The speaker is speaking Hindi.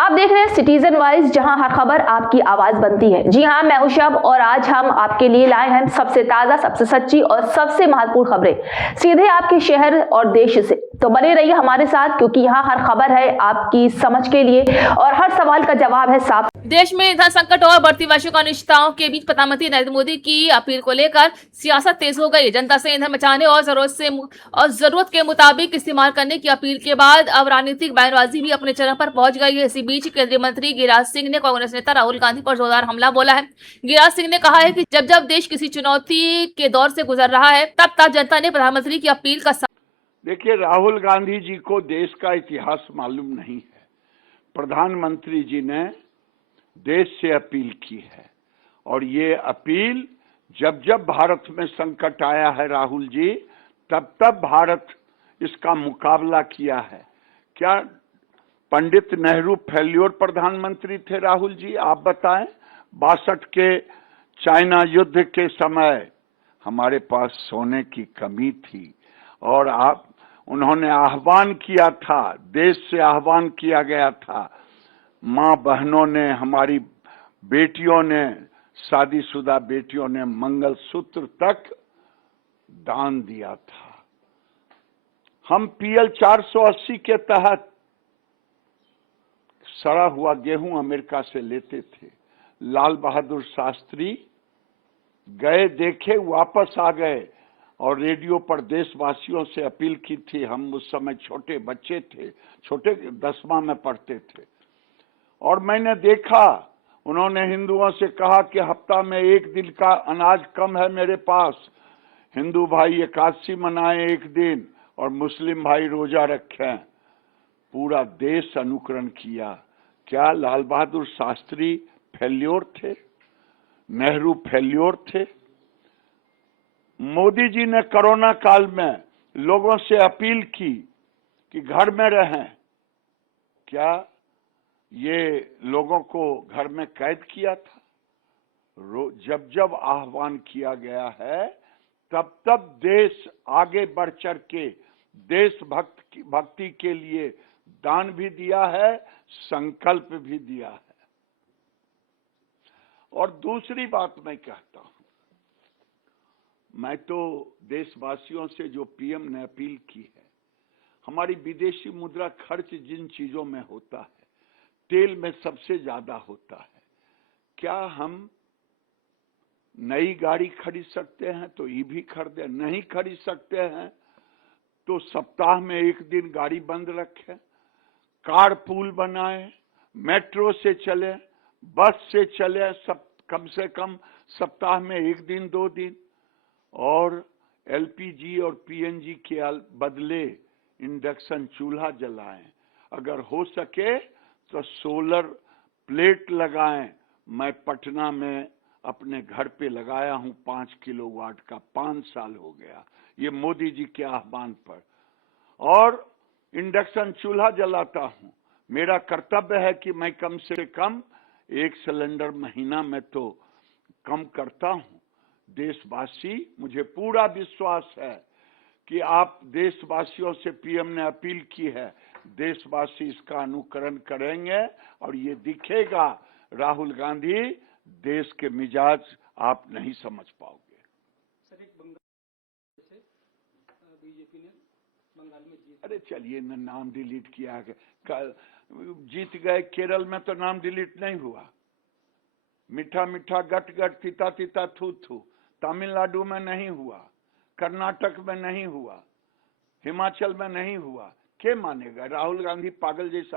आप देख रहे हैं सिटीजन वॉइस, जहां हर खबर आपकी आवाज बनती है। जी हां, मैं हूं शब और आज हम आपके लिए लाए हैं सबसे ताजा, सबसे सच्ची और सबसे महत्वपूर्ण खबरें सीधे आपके शहर और देश से। तो बने रहिए हमारे साथ, क्योंकि यहाँ हर खबर है आपकी समझ के लिए और हर सवाल का जवाब है साफ। देश में ईंधन संकट और बढ़ती वैश्विक अनिश्चितताओं के बीच प्रधानमंत्री नरेंद्र मोदी की अपील को लेकर सियासत तेज हो गई। जनता से ईंधन बचाने और जरूरत के मुताबिक इस्तेमाल करने की अपील के बाद अब राजनीतिक बयानबाजी भी अपने चरम पर पहुंच गई है। इसी बीच केंद्रीय मंत्री गिरिराज सिंह ने कांग्रेस नेता राहुल गांधी पर जोरदार हमला बोला है। गिरिराज सिंह ने कहा है कि जब देश किसी चुनौती के दौर से गुजर रहा है, तब जनता ने प्रधानमंत्री की अपील का देखिए, राहुल गांधी जी को देश का इतिहास मालूम नहीं है। प्रधानमंत्री जी ने देश से अपील की है और ये अपील जब भारत में संकट आया है राहुल जी, तब भारत इसका मुकाबला किया है। क्या पंडित नेहरू फेल्योर प्रधानमंत्री थे राहुल जी? आप बताएं। 62 के चाइना युद्ध के समय हमारे पास सोने की कमी थी और उन्होंने आह्वान किया था, देश से आह्वान किया गया था। माँ बहनों ने, हमारी बेटियों ने, शादीशुदा बेटियों ने मंगलसूत्र तक दान दिया था। हम PL 480 के तहत सड़ा हुआ गेहूं अमेरिका से लेते थे। लाल बहादुर शास्त्री गए, देखे, वापस आ गए और रेडियो पर देशवासियों से अपील की थी। हम उस समय छोटे बच्चे थे, छोटे 10वां में पढ़ते थे, और मैंने देखा उन्होंने हिंदुओं से कहा कि हफ्ता में एक दिन का अनाज कम है मेरे पास। हिंदू भाई एकादशी मनाएं एक दिन और मुस्लिम भाई रोजा रखें। पूरा देश अनुकरण किया। क्या लाल बहादुर शास्त्री फेल्योर थे? नेहरू फेल्योर थे? मोदी जी ने कोरोना काल में लोगों से अपील की कि घर में रहें। क्या ये लोगों को घर में कैद किया था? जब आह्वान किया गया है, तब देश आगे बढ़ चढ़ के देशभक्ति के लिए दान भी दिया है, संकल्प भी दिया है। और दूसरी बात मैं कहता हूं, मैं तो देशवासियों से, जो PM ने अपील की है, हमारी विदेशी मुद्रा खर्च जिन चीजों में होता है, तेल में सबसे ज्यादा होता है। क्या हम नई गाड़ी खरीद सकते हैं तो EV खरीदें? नहीं खरीद सकते हैं तो सप्ताह में एक दिन गाड़ी बंद रखें, कार पूल बनाएं, मेट्रो से चलें, बस से चलें, सब कम से कम सप्ताह में एक दिन 2 दिन, और LPG और PNG के बदले इंडक्शन चूल्हा जलाएं। अगर हो सके तो सोलर प्लेट लगाएं। मैं पटना में अपने घर पे लगाया हूं 5 किलोवाट का, 5 साल हो गया, ये मोदी जी के आह्वान पर। और इंडक्शन चूल्हा जलाता हूं। मेरा कर्तव्य है कि मैं कम से कम 1 सिलेंडर महीना में तो कम करता हूं। देशवासी, मुझे पूरा विश्वास है कि आप देशवासियों से PM ने अपील की है, देशवासी इसका अनुकरण करेंगे और ये दिखेगा। राहुल गांधी, देश के मिजाज आप नहीं समझ पाओगे। सर, एक बंगाल से बीजेपी ने बंगाल में जीत, अरे चलिए, नाम डिलीट किया है। कल जीत गए। केरल में तो नाम डिलीट नहीं हुआ। मीठा मीठा गट गट, तीता तीता थू थू। तमिलनाडु में नहीं हुआ, कर्नाटक में नहीं हुआ, हिमाचल में नहीं हुआ। क्या मानेगा? राहुल गांधी पागल जैसा